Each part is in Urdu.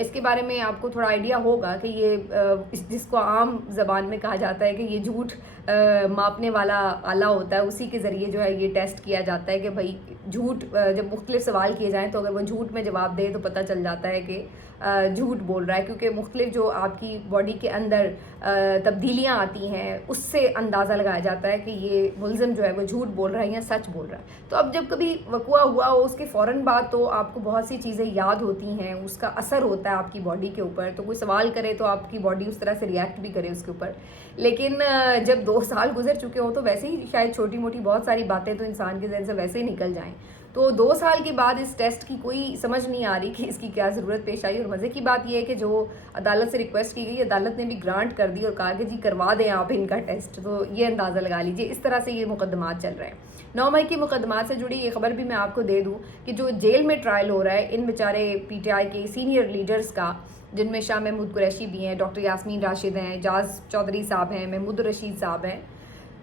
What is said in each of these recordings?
اس کے بارے میں آپ کو تھوڑا آئیڈیا ہوگا کہ یہ جس کو عام زبان میں کہا جاتا ہے کہ یہ جھوٹ ماپنے والا آلہ ہوتا ہے، اسی کے ذریعے جو ہے یہ ٹیسٹ کیا جاتا ہے کہ بھائی جھوٹ جب مختلف سوال کیے جائیں تو اگر وہ جھوٹ میں جواب دے تو پتہ چل جاتا ہے کہ جھوٹ بول رہا ہے، کیونکہ مختلف جو آپ کی باڈی کے اندر تبدیلیاں آتی ہیں اس سے اندازہ لگایا جاتا ہے کہ یہ ملزم جو ہے وہ جھوٹ بول رہا ہے یا سچ بول رہا ہے۔ تو اب جب کبھی وقوع ہوا ہو اس کے فوراً بعد تو آپ کو بہت سی چیزیں یاد ہوتی ہیں، اس کا اثر ہوتا ہے آپ کی باڈی کے اوپر، تو کوئی سوال کرے تو آپ کی باڈی اس طرح سے ریئیکٹ بھی کرے اس کے اوپر۔ لیکن جب 2 سال گزر چکے ہوں تو ویسے ہی شاید چھوٹی موٹی بہت ساری باتیں تو انسان کے ذہن سے ویسے ہی نکل جائیں۔ تو 2 سال کے بعد اس ٹیسٹ کی کوئی سمجھ نہیں آ رہی کہ اس کی کیا ضرورت پیش آئی، اور مزے کی بات یہ ہے کہ جو عدالت سے ریکویسٹ کی گئی عدالت نے بھی گرانٹ کر دی اور کہا کہ جی کروا دیں آپ ان کا ٹیسٹ۔ تو یہ اندازہ لگا لیجئے اس طرح سے یہ مقدمات چل رہے ہیں۔ 9 مئی کے مقدمات سے جڑی یہ خبر بھی میں آپ کو دے دوں کہ جو جیل میں ٹرائل ہو رہا ہے ان بیچارے پی ٹی آئی کے سینئر لیڈرز کا، جن میں شاہ محمود قریشی بھی ہیں، ڈاکٹر یاسمین راشد ہیں، اعجاز چودھری صاحب ہیں، محمود الرشید صاحب ہیں،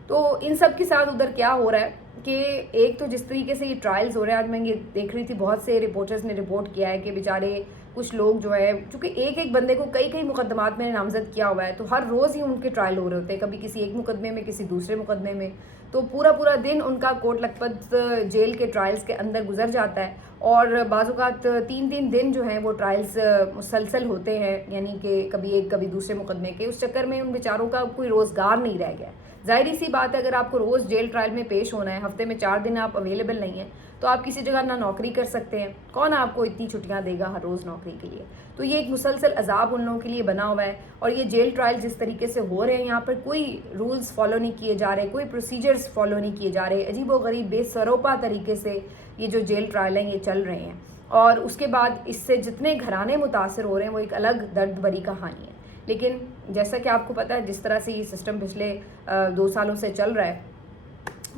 تو ان سب کے ساتھ ادھر کیا ہو رہا ہے کہ ایک تو جس طریقے سے یہ ٹرائلز ہو رہے ہیں، آج میں یہ دیکھ رہی تھی بہت سے رپورٹرز نے رپورٹ کیا ہے کہ بیچارے کچھ لوگ جو ہے چونکہ ایک بندے کو کئی مقدمات میں نامزد کیا ہوا ہے تو ہر روز ہی ان کے ٹرائل ہو رہے ہوتے ہیں، کبھی کسی ایک مقدمے میں کسی دوسرے مقدمے میں، تو پورا دن ان کا کوٹ لکھپت جیل کے ٹرائلز کے اندر گزر جاتا ہے، اور بعض اوقات 3 دن جو ہیں وہ ٹرائلز مسلسل ہوتے ہیں، یعنی کہ کبھی ایک کبھی دوسرے مقدمے کے۔ اس چکر میں ان بیچاروں کا کوئی روزگار نہیں رہ گیا۔ ظاہری سی بات ہے اگر آپ کو روز جیل ٹرائل میں پیش ہونا ہے، ہفتے میں 4 دن آپ اویلیبل نہیں ہیں تو آپ کسی جگہ نہ نوکری کر سکتے ہیں، کون آپ کو اتنی چھٹیاں دے گا ہر روز نوکری کے لیے؟ تو یہ ایک مسلسل عذاب ان لوگوں کے لیے بنا ہوا ہے، اور یہ جیل ٹرائل جس طریقے سے ہو رہے ہیں یہاں پر کوئی رولز فالو نہیں کیے جا رہے، کوئی پروسیجرز فالو نہیں کیے جا رہے، عجیب و غریب بے سروپا طریقے سے یہ جو جیل ٹرائل ہیں یہ چل رہے ہیں، اور اس کے بعد اس سے جتنے گھرانے متاثر ہو رہے ہیں وہ ایک الگ درد بھری کہانی ہے۔ لیکن جیسا کہ آپ کو پتہ ہے جس طرح سے یہ سسٹم پچھلے 2 سالوں سے چل رہا ہے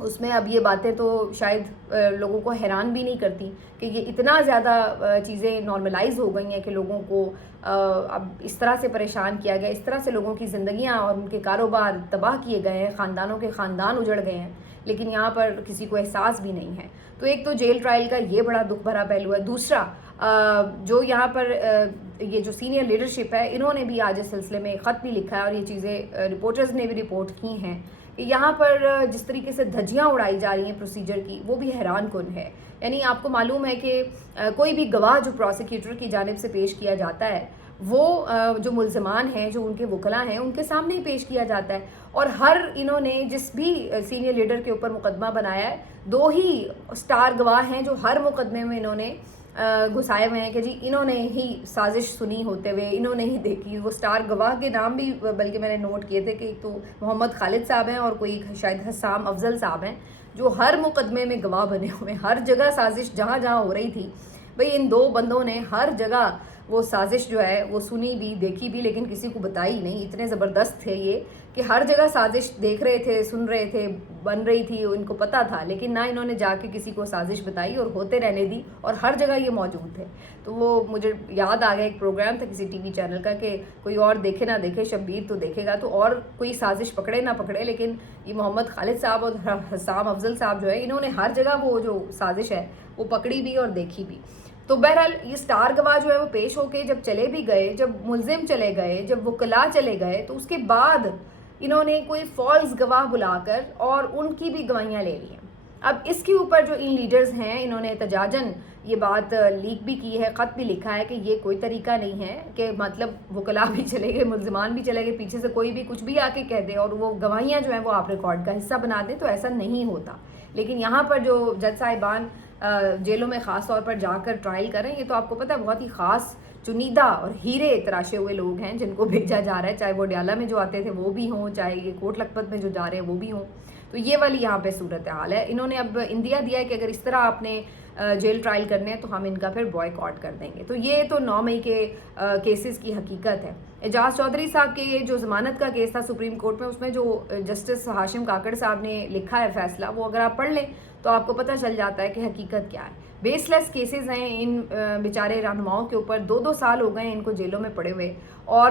اس میں اب یہ باتیں تو شاید لوگوں کو حیران بھی نہیں کرتی کہ یہ اتنا زیادہ چیزیں نارملائز ہو گئی ہیں کہ لوگوں کو اب اس طرح سے پریشان کیا گیا، اس طرح سے لوگوں کی زندگیاں اور ان کے کاروبار تباہ کیے گئے ہیں، خاندانوں کے خاندان اجڑ گئے ہیں، لیکن یہاں پر کسی کو احساس بھی نہیں ہے۔ تو ایک تو جیل ٹرائل کا یہ بڑا دکھ بھرا پہلو ہے، دوسرا جو یہاں پر یہ جو سینئر لیڈرشپ ہے انہوں نے بھی آج اس سلسلے میں خط بھی لکھا ہے، اور یہ چیزیں رپورٹرز نے بھی رپورٹ کی ہیں کہ یہاں پر جس طریقے سے دھجیاں اڑائی جا رہی ہیں پروسیجر کی وہ بھی حیران کن ہے۔ یعنی آپ کو معلوم ہے کہ کوئی بھی گواہ جو پروسیکیوٹر کی جانب سے پیش کیا جاتا ہے وہ جو ملزمان ہیں، جو ان کے وکلاء ہیں، ان کے سامنے ہی پیش کیا جاتا ہے، اور ہر انہوں نے جس بھی سینئر لیڈر کے اوپر مقدمہ بنایا ہے 2 ہی سٹار گواہ ہیں جو ہر مقدمے میں انہوں نے گھسائے ہوئے ہیں کہ جی انہوں نے ہی سازش سنی ہوتے ہوئے، انہوں نے ہی دیکھی۔ وہ سٹار گواہ کے نام بھی بلکہ میں نے نوٹ کیے تھے کہ ایک تو محمد خالد صاحب ہیں اور کوئی شاید حسام افضل صاحب ہیں جو ہر مقدمے میں گواہ بنے ہوئے ہیں، ہر جگہ سازش جہاں ہو رہی تھی بھئی ان 2 بندوں نے ہر جگہ وہ سازش جو ہے وہ سنی بھی دیکھی بھی، لیکن کسی کو بتائی نہیں۔ اتنے زبردست تھے یہ کہ ہر جگہ سازش دیکھ رہے تھے، سن رہے تھے، بن رہی تھی، ان کو پتہ تھا، لیکن نہ انہوں نے جا کے کسی کو سازش بتائی اور ہوتے رہنے دی، اور ہر جگہ یہ موجود تھے۔ تو وہ مجھے یاد آ گیا ایک پروگرام تھا کسی ٹی وی چینل کا کہ کوئی اور دیکھے نہ دیکھے شبیر تو دیکھے گا، تو اور کوئی سازش پکڑے نہ پکڑے، لیکن یہ محمد خالد صاحب اور حسام افضل صاحب جو ہے انہوں نے ہر جگہ وہ جو سازش ہے وہ پکڑی بھی اور دیکھی بھی۔ تو بہرحال یہ سٹار گواہ جو ہے وہ پیش ہو کے جب چلے بھی گئے، جب ملزم چلے گئے، جب وکلاء چلے گئے، تو اس کے بعد انہوں نے کوئی فالس گواہ بلا کر اور ان کی بھی گواہیاں لے لی ہیں۔ اب اس کے اوپر جو ان لیڈرز ہیں انہوں نے احتجاجاً یہ بات لیک بھی کی ہے، خط بھی لکھا ہے کہ یہ کوئی طریقہ نہیں ہے کہ مطلب وکلاء بھی چلے گئے، ملزمان بھی چلے گئے، پیچھے سے کوئی بھی کچھ بھی آ کے کہہ دے اور وہ گواہیاں جو ہیں وہ آپ ریکارڈ کا حصہ بنا دیں، تو ایسا نہیں ہوتا۔ لیکن یہاں پر جو جج صاحبان جیلوں میں خاص طور پر جا کر ٹرائل کر رہے ہیں، یہ تو آپ کو پتہ ہے بہت ہی خاص چنیدہ اور ہیرے تراشے ہوئے لوگ ہیں جن کو بھیجا جا رہا ہے، چاہے وہ ڈیالہ میں جو آتے تھے وہ بھی ہوں، چاہے یہ کوٹ لکھپت میں جو جا رہے ہیں وہ بھی ہوں۔ تو یہ والی یہاں پہ صورتحال ہے۔ انہوں نے اب اندیا دیا ہے کہ اگر اس طرح آپ نے جیل ٹرائل کرنے ہیں تو ہم ان کا پھر بوائیکاٹ کر دیں گے۔ تو یہ تو 9 مئی کے کیسز کی حقیقت ہے۔ اعجاز چودھری صاحب کے یہ جو ضمانت کا کیس تھا سپریم کورٹ میں، اس میں جو جسٹس ہاشم کاکڑ صاحب نے لکھا ہے فیصلہ، وہ اگر آپ پڑھ لیں تو آپ کو پتہ چل جاتا ہے کہ حقیقت کیا ہے۔ بیس لیس کیسز ہیں ان بیچارے رہنماؤں کے اوپر، 2 سال ہو گئے ہیں ان کو جیلوں میں پڑے ہوئے، اور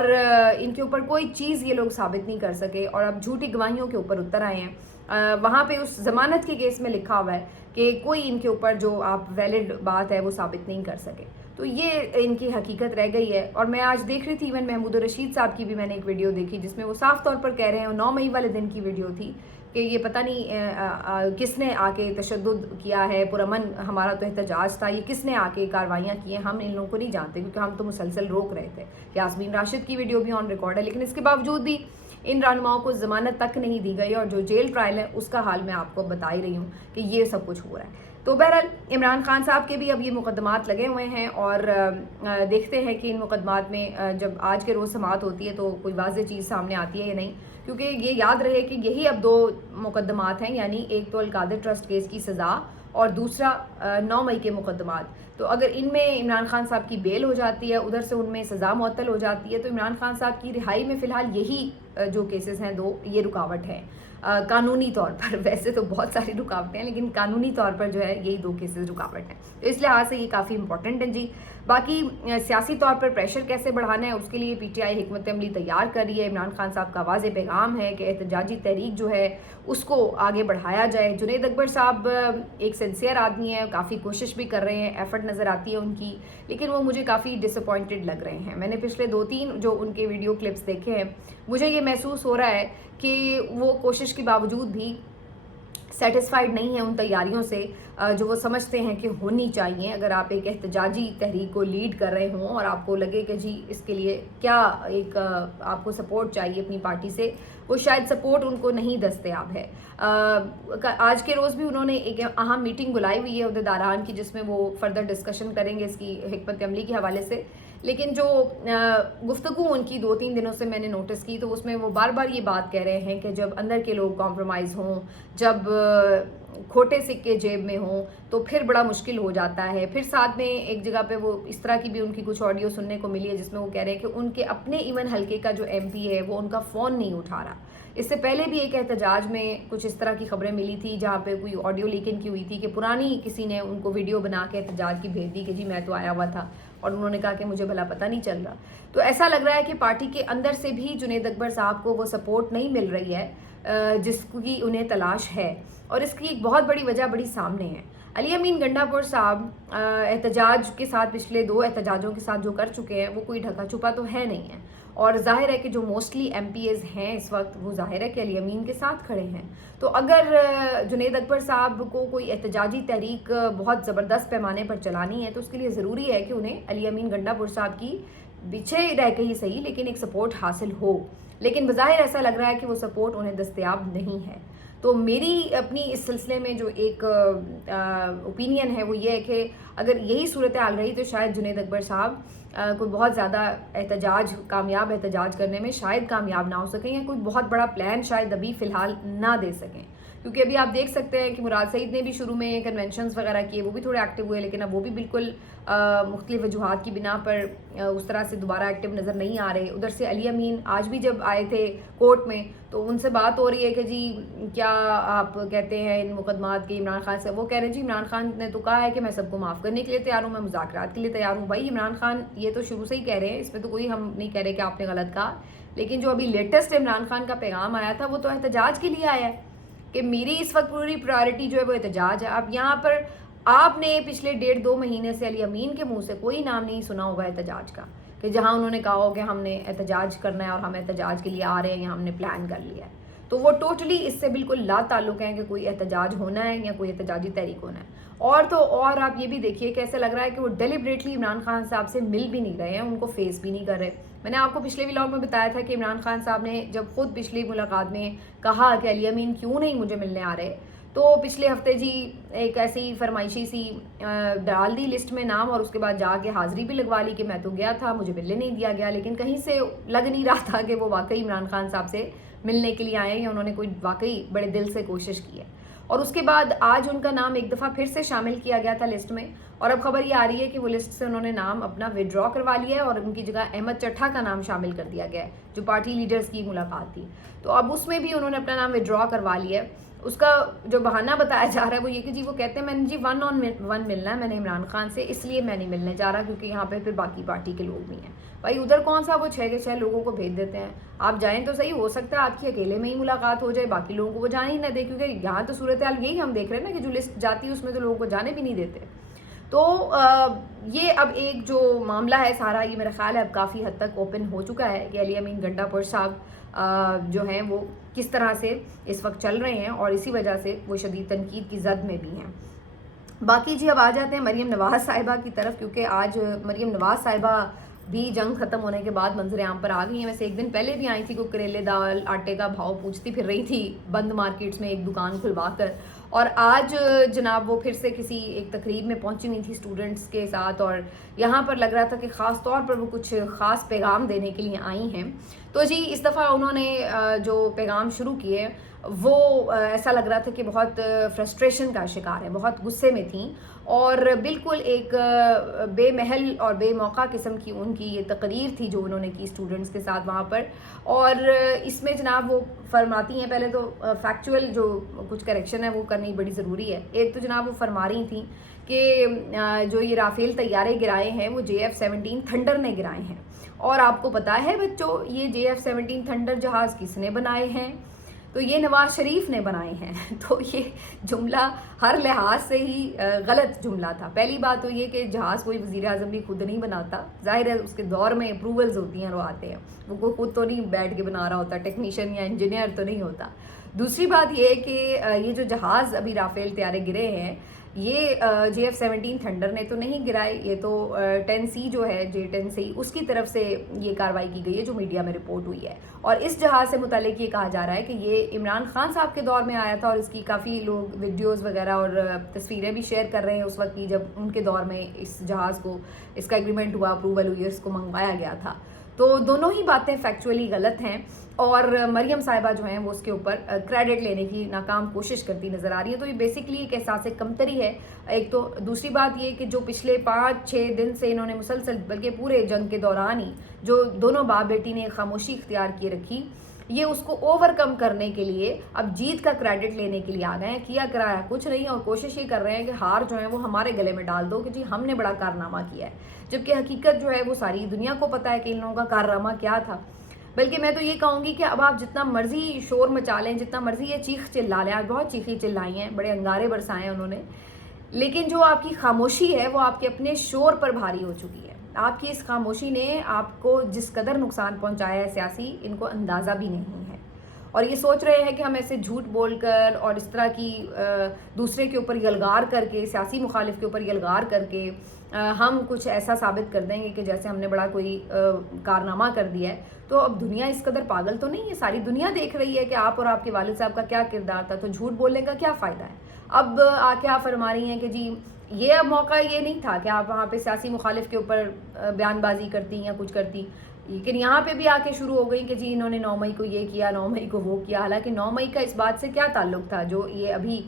ان کے اوپر کوئی چیز یہ لوگ ثابت نہیں کر سکے، اور اب جھوٹی گواہیوں کے اوپر اتر آئے ہیں۔ وہاں پہ اس ضمانت کے کیس میں لکھا ہوا ہے کہ کوئی ان کے اوپر جو آپ ویلڈ بات ہے وہ ثابت نہیں کر سکے۔ تو یہ ان کی حقیقت رہ گئی ہے. اور میں آج دیکھ رہی تھی ایون محمود الرشید صاحب کی بھی میں نے ایک ویڈیو دیکھی جس میں وہ صاف طور پر کہہ رہے ہیں, 9 مئی والے دن کی ویڈیو تھی, کہ یہ پتہ نہیں کس نے آ کے تشدد کیا ہے, پرامن ہمارا تو احتجاج تھا, یہ کس نے آ کے کاروائیاں کی ہیں, ہم ان لوگوں کو نہیں جانتے کیونکہ ہم تو مسلسل روک رہے تھے. یاسمین راشد کی ویڈیو بھی آن ریکارڈ ہے, لیکن اس کے باوجود بھی ان رہنماؤں کو ضمانت تک نہیں دی گئی, اور جو جیل ٹرائل ہے اس کا حال میں آپ کو بتا ہی رہی ہوں کہ یہ سب کچھ ہو رہا ہے. تو بہرحال عمران خان صاحب کے بھی اب یہ مقدمات لگے ہوئے ہیں, اور دیکھتے ہیں کہ ان مقدمات میں جب آج کے روز سماعت ہوتی ہے تو کوئی واضح چیز سامنے آتی ہے یا نہیں, کیونکہ یہ یاد رہے کہ یہی اب 2 مقدمات ہیں, یعنی ایک تو القادر ٹرسٹ کیس کی سزا اور دوسرا 9 مئی کے مقدمات. تو اگر ان میں عمران خان صاحب کی بیل ہو جاتی ہے, ادھر سے ان میں سزا معطل ہو جاتی ہے, تو عمران خان صاحب کی رہائی میں فی الحال یہی جو کیسز ہیں 2, یہ رکاوٹ ہے قانونی طور پر. ویسے تو بہت ساری رکاوٹیں ہیں, لیکن قانونی طور پر جو ہے یہی 2 کیسز رکاوٹ ہیں. تو اس لحاظ سے یہ کافی امپورٹنٹ ہے جی. باقی سیاسی طور پر پریشر کیسے بڑھانا ہے اس کے لیے پی ٹی آئی حکمت عملی تیار کر رہی ہے. عمران خان صاحب کا واضح پیغام ہے کہ احتجاجی تحریک جو ہے اس کو آگے بڑھایا جائے. جنید اکبر صاحب ایک سنسیئر آدمی ہے, کافی کوشش بھی کر رہے ہیں, ایفرٹ نظر آتی ہے ان کی, لیکن وہ مجھے کافی ڈس اپوائنٹڈ لگ رہے ہیں. میں نے پچھلے 2-3 جو ان کے ویڈیو کلپس دیکھے ہیں, مجھے یہ محسوس ہو رہا ہے کہ وہ کوشش کے باوجود بھی سیٹسفائیڈ نہیں ہیں ان تیاریوں سے جو وہ سمجھتے ہیں کہ ہونی چاہیے. اگر آپ ایک احتجاجی تحریک کو لیڈ کر رہے ہوں اور آپ کو لگے کہ جی اس کے لیے کیا ایک آپ کو سپورٹ چاہیے اپنی پارٹی سے, وہ شاید سپورٹ ان کو نہیں دستیاب ہے. آج کے روز بھی انہوں نے ایک اہم میٹنگ بلائی ہوئی ہے عہدیداران کی, جس میں وہ فردر ڈسکشن کریں گے اس کی حکمت عملی کے حوالے سے. لیکن جو گفتگو ان کی 2-3 دنوں سے میں نے نوٹس کی, تو اس میں وہ بار بار یہ بات کہہ رہے ہیں کہ جب اندر کے لوگ کمپرومائز ہوں, جب کھوٹے سکے جیب میں ہوں تو پھر بڑا مشکل ہو جاتا ہے. پھر ساتھ میں ایک جگہ پہ وہ اس طرح کی بھی ان کی کچھ آڈیو سننے کو ملی ہے جس میں وہ کہہ رہے ہیں کہ ان کے اپنے ایون حلقے کا جو ایم پی ہے وہ ان کا فون نہیں اٹھا رہا. اس سے پہلے بھی ایک احتجاج میں کچھ اس طرح کی خبریں ملی تھی جہاں پہ کوئی آڈیو لیکن کی ہوئی تھی کہ پرانی کسی نے ان کو ویڈیو بنا کے احتجاج کی بھیج دی کہ جی میں تو آیا ہوا تھا, اور انہوں نے کہا کہ مجھے بھلا پتہ نہیں چل رہا. تو ایسا لگ رہا ہے کہ پارٹی کے اندر سے بھی جنید اکبر صاحب کو وہ سپورٹ نہیں مل رہی ہے جس کی انہیں تلاش ہے, اور اس کی ایک بہت بڑی وجہ بڑی سامنے ہے. علی امین گنڈا پور صاحب احتجاج کے ساتھ پچھلے 2 احتجاجوں کے ساتھ جو کر چکے ہیں وہ کوئی ڈھکا چھپا تو ہے نہیں ہے, اور ظاہر ہے کہ جو موسٹلی ایم پی ایز ہیں اس وقت وہ ظاہر ہے کہ علی امین کے ساتھ کھڑے ہیں. تو اگر جنید اکبر صاحب کو کوئی احتجاجی تحریک بہت زبردست پیمانے پر چلانی ہے تو اس کے لیے ضروری ہے کہ انہیں علی امین گنڈا پور صاحب کی پیچھے رہ کے ہی صحیح لیکن ایک سپورٹ حاصل ہو. لیکن بظاہر ایسا لگ رہا ہے کہ وہ سپورٹ انہیں دستیاب نہیں ہے. تو میری اپنی اس سلسلے میں جو ایک اوپینین ہے وہ یہ ہے کہ اگر یہی صورتحال رہی تو شاید جنید اکبر صاحب کوئی بہت زیادہ کامیاب احتجاج کرنے میں شاید کامیاب نہ ہو سکیں, یا کوئی بہت بڑا پلان شاید ابھی فی الحال نہ دے سکیں. کیونکہ ابھی آپ دیکھ سکتے ہیں کہ مراد سعید نے بھی شروع میں کنونشنز وغیرہ کیے, وہ بھی تھوڑے ایکٹیو ہوئے, لیکن اب وہ بھی بالکل مختلف وجوہات کی بنا پر اس طرح سے دوبارہ ایکٹیو نظر نہیں آ رہے. ادھر سے علی امین آج بھی جب آئے تھے کورٹ میں تو ان سے بات ہو رہی ہے کہ جی کیا آپ کہتے ہیں ان مقدمات کے عمران خان سے, وہ کہہ رہے ہیں جی عمران خان نے تو کہا ہے کہ میں سب کو معاف کرنے کے لیے تیار ہوں, میں مذاکرات کے لیے تیار ہوں. بھائی عمران خان یہ تو شروع سے ہی کہہ رہے ہیں, اس میں تو کوئی ہم نہیں کہہ رہے کہ آپ نے غلط کہا, لیکن جو ابھی لیٹسٹ عمران خان کا پیغام آیا تھا وہ تو احتجاج کے لیے آیا ہے کہ میری اس وقت پوری پرائورٹی جو ہے وہ احتجاج ہے. اب یہاں پر آپ نے پچھلے 1.5-2 مہینے سے علی امین کے منہ سے کوئی نام نہیں سنا ہوگا احتجاج کا, کہ جہاں انہوں نے کہا ہو کہ ہم نے احتجاج کرنا ہے اور ہم احتجاج کے لیے آ رہے ہیں یا ہم نے پلان کر لیا ہے. تو وہ ٹوٹلی اس سے بالکل لا تعلق ہیں کہ کوئی احتجاج ہونا ہے یا کوئی احتجاجی تحریک ہونا ہے. اور تو اور آپ یہ بھی دیکھیے کہ ایسا لگ رہا ہے کہ وہ ڈیلیبریٹلی عمران خان صاحب سے مل بھی نہیں رہے ہیں, ان کو فیس بھی نہیں کر رہے. میں نے آپ کو پچھلے ولاگ میں بتایا تھا کہ عمران خان صاحب نے جب خود پچھلی ملاقات میں کہا کہ علی امین کیوں نہیں مجھے ملنے آ رہے, تو پچھلے ہفتے جی ایک ایسی فرمائشی سی ڈال دی لسٹ میں نام, اور اس کے بعد جا کے حاضری بھی لگوا لی کہ میں تو گیا تھا, مجھے ملنے نہیں دیا گیا. لیکن کہیں سے لگ نہیں رہا تھا کہ وہ واقعی عمران خان صاحب سے ملنے کے لیے آئے ہیں یا انہوں نے کوئی واقعی بڑے دل سے کوشش کی ہے. اور اس کے بعد آج ان کا نام ایک دفعہ پھر سے شامل کیا گیا تھا لسٹ میں, اور اب خبر یہ آ رہی ہے کہ وہ لسٹ سے انہوں نے نام اپنا وڈرا کروا لیا ہے اور ان کی جگہ احمد چٹھا کا نام شامل کر دیا گیا ہے جو پارٹی لیڈرز کی ملاقات تھی. تو اب اس میں بھی انہوں نے اپنا نام وڈرا کروا لیا ہے. اس کا جو بہانہ بتایا جا رہا ہے وہ یہ کہ جی وہ کہتے ہیں میں نے جی 1-on-1 ملنا ہے میں نے عمران خان سے, اس لیے میں نہیں ملنے جا رہا کیونکہ یہاں پہ پھر باقی پارٹی کے لوگ بھی ہیں. بھائی ادھر کون سا وہ 6 کے 6 لوگوں کو بھیج دیتے ہیں, آپ جائیں تو صحیح, ہو سکتا ہے آپ کی اکیلے میں ہی ملاقات ہو جائے, باقی لوگوں کو وہ جانے ہی نہ دے, کیونکہ یہاں تو صورتحال یہی ہم دیکھ رہے ہیں نا کہ جو لسٹ جاتی ہے اس میں تو لوگوں کو جانے بھی نہیں دیتے. تو یہ اب ایک جو معاملہ ہے سارا، یہ میرا خیال ہے اب کافی حد تک اوپن ہو چکا ہے کہ علی امین گنڈا پور صاحب جو ہیں وہ کس طرح سے اس وقت چل رہے ہیں، اور اسی وجہ سے وہ شدید تنقید کی زد میں بھی ہیں۔ باقی جی اب آ جاتے ہیں مریم نواز صاحبہ کی طرف، کیونکہ آج مریم نواز صاحبہ بھی جنگ ختم ہونے کے بعد منظر عام پر آ گئی ہیں۔ ویسے ایک دن پہلے بھی آئی تھی، کوئی کریلے دال آٹے کا بھاؤ پوچھتی پھر رہی تھی بند مارکیٹس میں ایک دکان کھلوا کر، اور آج جناب وہ پھر سے کسی ایک تقریب میں پہنچی ہوئی تھی اسٹوڈنٹس کے ساتھ، اور یہاں پر لگ رہا تھا کہ خاص طور پر وہ کچھ خاص پیغام دینے کے لیے آئی ہیں۔ تو جی اس دفعہ انہوں نے جو پیغام شروع کیے وہ ایسا لگ رہا تھا کہ بہت فرسٹریشن کا شکار ہے، بہت غصے میں تھیں، اور بالکل ایک بے محل اور بے موقع قسم کی ان کی یہ تقریر تھی جو انہوں نے کی اسٹوڈنٹس کے ساتھ وہاں پر۔ اور اس میں جناب وہ فرماتی ہیں، پہلے تو فیکچول جو کچھ کریکشن ہے وہ کرنی بڑی ضروری ہے۔ ایک تو جناب وہ فرما رہی تھیں کہ جو یہ رافیل طیارے گرائے ہیں وہ JF-17 تھنڈر نے گرائے ہیں، اور آپ کو پتہ ہے بچوں یہ JF-17 تھنڈر جہاز کس نے بنائے ہیں؟ تو یہ نواز شریف نے بنائے ہیں۔ تو یہ جملہ ہر لحاظ سے ہی غلط جملہ تھا۔ پہلی بات تو یہ کہ جہاز کوئی وزیر اعظم بھی خود نہیں بناتا، ظاہر ہے اس کے دور میں اپروولز ہوتی ہیں، وہ آتے ہیں، وہ کوئی خود تو نہیں بیٹھ کے بنا رہا ہوتا، ٹیکنیشین یا انجینئر تو نہیں ہوتا۔ دوسری بات یہ کہ یہ جو جہاز ابھی رافیل طیارے گرے ہیں یہ JF-17 تھنڈر نے تو نہیں گرائے، یہ تو 10C جو ہے J-10C اس کی طرف سے یہ کارروائی کی گئی ہے جو میڈیا میں رپورٹ ہوئی ہے۔ اور اس جہاز سے متعلق یہ کہا جا رہا ہے کہ یہ عمران خان صاحب کے دور میں آیا تھا، اور اس کی کافی لوگ ویڈیوز وغیرہ اور تصویریں بھی شیئر کر رہے ہیں اس وقت کی جب ان کے دور میں اس جہاز کو اس کا ایگریمنٹ ہوا، اپروول ہوئی، اس کو منگوایا گیا تھا۔ تو دونوں ہی باتیں فیکچولی غلط ہیں، اور مریم صاحبہ جو ہیں وہ اس کے اوپر کریڈٹ لینے کی ناکام کوشش کرتی نظر آ رہی ہے۔ تو یہ بیسکلی ایک احساس کمتری ہے ایک تو، دوسری بات یہ کہ جو پچھلے 5-6 دن سے انہوں نے مسلسل بلکہ پورے جنگ کے دوران ہی جو دونوں باپ بیٹی نے خاموشی اختیار کیے رکھی، یہ اس کو اوور کم کرنے کے لیے اب جیت کا کریڈٹ لینے کے لیے آ گئے ہیں۔ کیا کرایا کچھ نہیں، اور کوشش یہ کر رہے ہیں کہ ہار جو ہے وہ ہمارے گلے میں ڈال دو کہ جی ہم نے بڑا کارنامہ کیا ہے، جبکہ حقیقت جو ہے وہ ساری دنیا کو پتہ ہے کہ ان لوگوں کا کارنامہ کیا تھا۔ بلکہ میں تو یہ کہوں گی کہ اب آپ جتنا مرضی شور مچا لیں، جتنا مرضی یہ چیخ چلا لیں، آج بہت چیخی چلائی ہیں، بڑے انگارے برسائے ہیں انہوں نے، لیکن جو آپ کی خاموشی ہے وہ آپ کے اپنے شور پر بھاری ہو چکی ہے۔ آپ کی اس خاموشی نے آپ کو جس قدر نقصان پہنچایا ہے سیاسی، ان کو اندازہ بھی نہیں ہے، اور یہ سوچ رہے ہیں کہ ہم ایسے جھوٹ بول کر اور اس طرح کی دوسرے کے اوپر یلغار کر کے، سیاسی مخالف کے اوپر یلغار کر کے ہم کچھ ایسا ثابت کر دیں گے کہ جیسے ہم نے بڑا کوئی کارنامہ کر دیا ہے۔ تو اب دنیا اس قدر پاگل تو نہیں ہے، ساری دنیا دیکھ رہی ہے کہ آپ اور آپ کے والد صاحب کا کیا کردار تھا، تو جھوٹ بولنے کا کیا فائدہ ہے؟ اب آ کے آپ فرما رہی ہیں کہ جی یہ اب موقع یہ نہیں تھا کہ آپ وہاں پہ سیاسی مخالف کے اوپر بیان بازی کرتی یا کچھ کرتی، لیکن یہاں پہ بھی آ کے شروع ہو گئی کہ جی انہوں نے 9 مئی کو یہ کیا، 9 مئی کو وہ کیا، حالانکہ 9 مئی کا اس بات سے کیا تعلق تھا جو یہ ابھی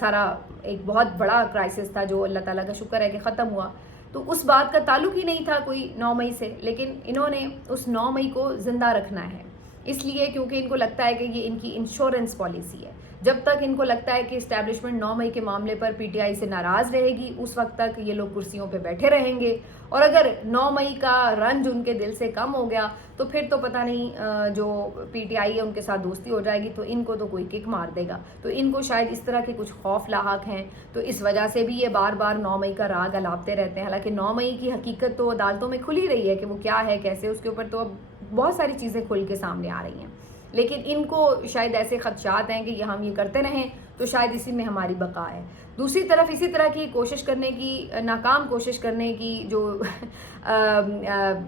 سارا ایک بہت بڑا کرائسس تھا جو اللہ تعالیٰ کا شکر ہے کہ ختم ہوا، تو اس بات کا تعلق ہی نہیں تھا کوئی 9 مئی سے، لیکن انہوں نے اس 9 مئی کو زندہ رکھنا ہے، اس لیے کیونکہ ان کو لگتا ہے کہ یہ ان کی انشورنس پالیسی ہے۔ جب تک ان کو لگتا ہے کہ اسٹیبلشمنٹ 9 مئی کے معاملے پر PTI سے ناراض رہے گی، اس وقت تک یہ لوگ کرسیوں پہ بیٹھے رہیں گے، اور اگر 9 مئی کا رنج ان کے دل سے کم ہو گیا تو پھر تو پتہ نہیں جو PTI ہے ان کے ساتھ دوستی ہو جائے گی تو ان کو تو کوئی کک مار دے گا، تو ان کو شاید اس طرح کے کچھ خوف لاحق ہیں، تو اس وجہ سے بھی یہ بار بار 9 مئی کا راگ الاپتے رہتے ہیں۔ حالانکہ 9 مئی کی حقیقت تو عدالتوں میں کھلی رہی ہے کہ وہ کیا ہے کیسے، اس کے اوپر تو اب بہت ساری چیزیں کھل کے سامنے آ رہی ہیں، لیکن ان کو شاید ایسے خدشات ہیں کہ یہ ہم یہ کرتے رہیں تو شاید اسی میں ہماری بقا ہے۔ دوسری طرف اسی طرح کی کوشش کرنے کی، ناکام کوشش کرنے کی جو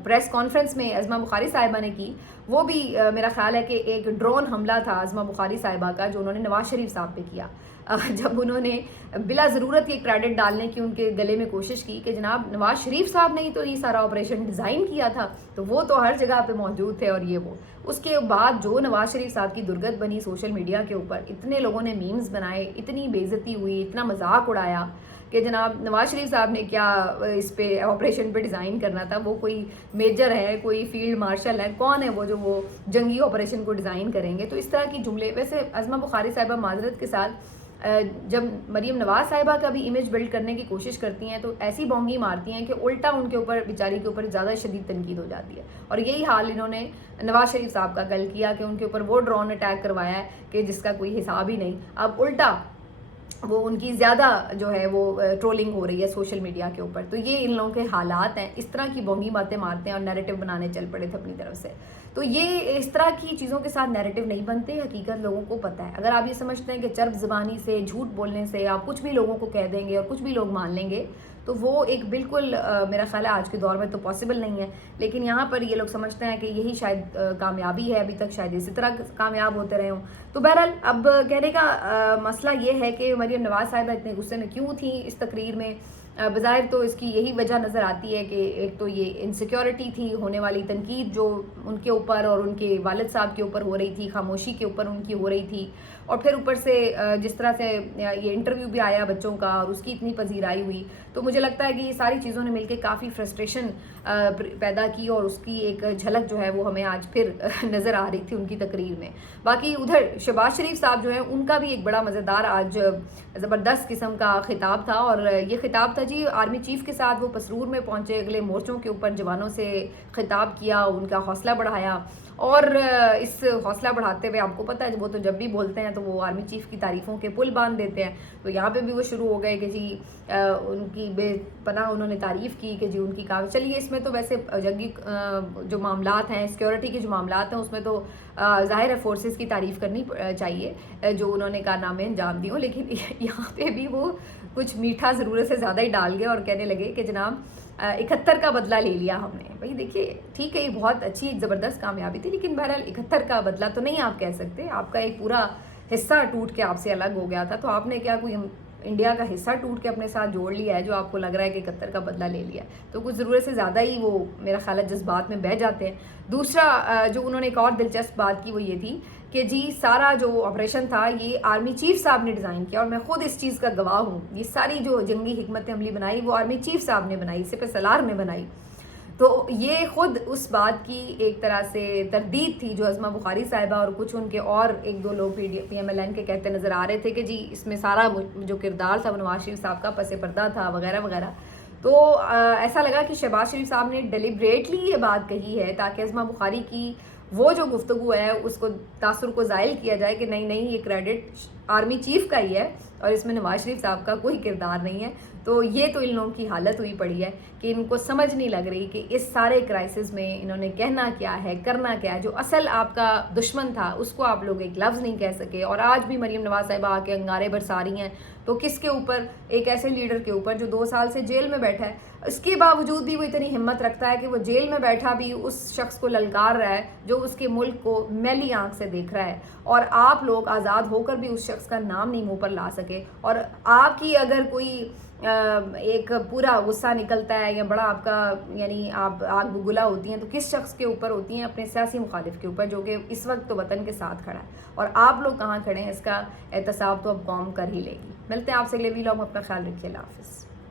پریس کانفرنس میں عظمہ بخاری صاحبہ نے کی، وہ بھی میرا خیال ہے کہ ایک ڈرون حملہ تھا عظمہ بخاری صاحبہ کا جو انہوں نے نواز شریف صاحب پہ کیا، جب انہوں نے بلا ضرورت یہ کریڈٹ ڈالنے کی ان کے گلے میں کوشش کی کہ جناب نواز شریف صاحب نے ہی تو یہ سارا آپریشن ڈیزائن کیا تھا، تو وہ تو ہر جگہ پہ موجود تھے، اور یہ وہ اس کے بعد جو نواز شریف صاحب کی درگت بنی سوشل میڈیا کے اوپر، اتنے لوگوں نے میمز بنائے، اتنی بے عزتی ہوئی، اتنا مذاق اڑایا کہ جناب نواز شریف صاحب نے کیا اس پہ آپریشن پہ ڈیزائن کرنا تھا، وہ کوئی میجر ہے، کوئی فیلڈ مارشل ہے، کون ہے وہ جو وہ جنگی آپریشن کو ڈیزائن کریں گے؟ تو اس طرح کی جملے، ویسے عظمہ بخاری صاحبہ معذرت کے ساتھ جب مریم نواز صاحبہ کا بھی امیج بلڈ کرنے کی کوشش کرتی ہیں تو ایسی بونگی مارتی ہیں کہ الٹا ان کے اوپر بیچاری کے اوپر زیادہ شدید تنقید ہو جاتی ہے، اور یہی حال انہوں نے نواز شریف صاحب کا کل کیا کہ ان کے اوپر وہ ڈرون اٹیک کروایا ہے کہ جس کا کوئی حساب ہی نہیں۔ اب الٹا وہ ان کی زیادہ جو ہے وہ ٹرولنگ ہو رہی ہے سوشل میڈیا کے اوپر. تو یہ ان لوگوں کے حالات ہیں, اس طرح کی بونگی باتیں مارتے ہیں اور نیریٹو بنانے چل پڑے تھے اپنی طرف سے. تو یہ اس طرح کی چیزوں کے ساتھ نیریٹو نہیں بنتے, حقیقت لوگوں کو پتہ ہے. اگر آپ یہ سمجھتے ہیں کہ چرب زبانی سے, جھوٹ بولنے سے آپ کچھ بھی لوگوں کو کہہ دیں گے اور کچھ بھی لوگ مان لیں گے, تو وہ ایک بالکل میرا خیال ہے آج کے دور میں تو پاسبل نہیں ہے. لیکن یہاں پر یہ لوگ سمجھتے ہیں کہ یہی شاید کامیابی ہے, ابھی تک شاید اسی طرح کامیاب ہوتے رہے ہوں. تو بہرحال اب کہنے کا مسئلہ یہ ہے کہ مریم نواز صاحبہ اتنے غصے میں کیوں تھیں اس تقریر میں. بظاہر تو اس کی یہی وجہ نظر آتی ہے کہ ایک تو یہ انسیکیورٹی تھی, ہونے والی تنقید جو ان کے اوپر اور ان کے والد صاحب کے اوپر ہو رہی تھی, خاموشی کے اوپر ان کی ہو رہی تھی, اور پھر اوپر سے جس طرح سے یہ انٹرویو بھی آیا بچوں کا اور اس کی اتنی پذیرائی ہوئی. تو مجھے لگتا ہے کہ یہ ساری چیزوں نے مل کے کافی فرسٹریشن پیدا کی, اور اس کی ایک جھلک جو ہے وہ ہمیں آج پھر نظر آ رہی تھی ان کی تقریر میں. باقی ادھر شہباز شریف صاحب جو ہیں ان کا بھی ایک بڑا مزیدار آج زبردست قسم کا خطاب تھا, اور یہ خطاب تھا جی آرمی چیف کے ساتھ وہ پسرور میں پہنچے, اگلے مورچوں کے اوپر جوانوں سے خطاب کیا, ان کا حوصلہ بڑھایا. اور اس حوصلہ بڑھاتے ہوئے آپ کو پتہ ہے وہ تو جب بھی بولتے ہیں تو وہ آرمی چیف کی تعریفوں کے پل باندھ دیتے ہیں. تو یہاں پہ بھی وہ شروع ہو گئے کہ جی ان کی بے پناہ انہوں نے تعریف کی کہ جی ان کی کام. چلیے اس میں تو ویسے جنگی جو معاملات ہیں, سیکیورٹی کے جو معاملات ہیں, اس میں تو ظاہر ہے فورسز کی تعریف کرنی چاہیے جو انہوں نے کارنامے انجام دیے ہوں. لیکن یہاں پہ بھی وہ کچھ میٹھا ضرورت سے زیادہ ہی ڈال گئے اور کہنے لگے کہ جناب 71 کا بدلہ لے لیا ہم نے. بھائی دیکھیے ٹھیک ہے یہ بہت اچھی ایک زبردست کامیابی تھی, لیکن بہرحال 71 کا بدلہ تو نہیں آپ کہہ سکتے. آپ کا ایک پورا حصہ ٹوٹ کے آپ سے الگ ہو گیا تھا, تو آپ نے کیا کوئی انڈیا کا حصہ ٹوٹ کے اپنے ساتھ جوڑ لیا ہے جو آپ کو لگ رہا ہے کہ 71 کا بدلہ لے لیا. تو کچھ ضرورت سے زیادہ ہی وہ میرا خیال ہے جذبات میں بہہ جاتے ہیں. دوسرا جو انہوں نے ایک اور دلچسپ بات کی وہ یہ تھی کہ جی سارا جو آپریشن تھا یہ آرمی چیف صاحب نے ڈیزائن کیا, اور میں خود اس چیز کا گواہ ہوں. یہ ساری جو جنگی حکمت عملی بنائی وہ آرمی چیف صاحب نے بنائی, سپہ سالار نے بنائی. تو یہ خود اس بات کی ایک طرح سے تردید تھی جو عظمہ بخاری صاحبہ اور کچھ ان کے اور ایک دو لوگ PMLN کے کہتے نظر آ رہے تھے کہ جی اس میں سارا جو کردار تھا وہ نواز شریف صاحب کا پس پردہ تھا وغیرہ وغیرہ. تو ایسا لگا کہ شہباز شریف صاحب نے ڈیلیبریٹلی یہ بات کہی ہے تاکہ عظمہ بخاری کی وہ جو گفتگو ہے اس کو تاثر کو زائل کیا جائے کہ نہیں نہیں یہ کریڈٹ آرمی چیف کا ہی ہے اور اس میں نواز شریف صاحب کا کوئی کردار نہیں ہے. تو یہ تو ان لوگوں کی حالت ہوئی پڑی ہے کہ ان کو سمجھ نہیں لگ رہی کہ اس سارے کرائسس میں انہوں نے کہنا کیا ہے, کرنا کیا ہے. جو اصل آپ کا دشمن تھا اس کو آپ لوگ ایک لفظ نہیں کہہ سکے, اور آج بھی مریم نواز صاحبہ آ کے انگارے برسا رہی ہیں. تو کس کے اوپر؟ ایک ایسے لیڈر کے اوپر جو 2 سال سے جیل میں بیٹھا ہے. اس کے باوجود بھی وہ اتنی ہمت رکھتا ہے کہ وہ جیل میں بیٹھا بھی اس شخص کو للکار رہا ہے جو اس کے ملک کو میلی آنکھ سے دیکھ رہا ہے, اور آپ لوگ آزاد ہو کر بھی اس شخص کا نام نہیں منہ پر لا سکے. اور آپ کی اگر کوئی ایک پورا غصہ نکلتا ہے یا بڑا آپ کا یعنی آپ آگ بگلا ہوتی ہیں تو کس شخص کے اوپر ہوتی ہیں؟ اپنے سیاسی مخالف کے اوپر جو کہ اس وقت تو وطن کے ساتھ کھڑا ہے. اور آپ لوگ کہاں کھڑے ہیں اس کا احتساب تو اب قوم کر ہی لے گی. ملتے ہیں آپ سے اگلے ویلاگ میں, اپنا خیال رکھیے. اللہ حافظ.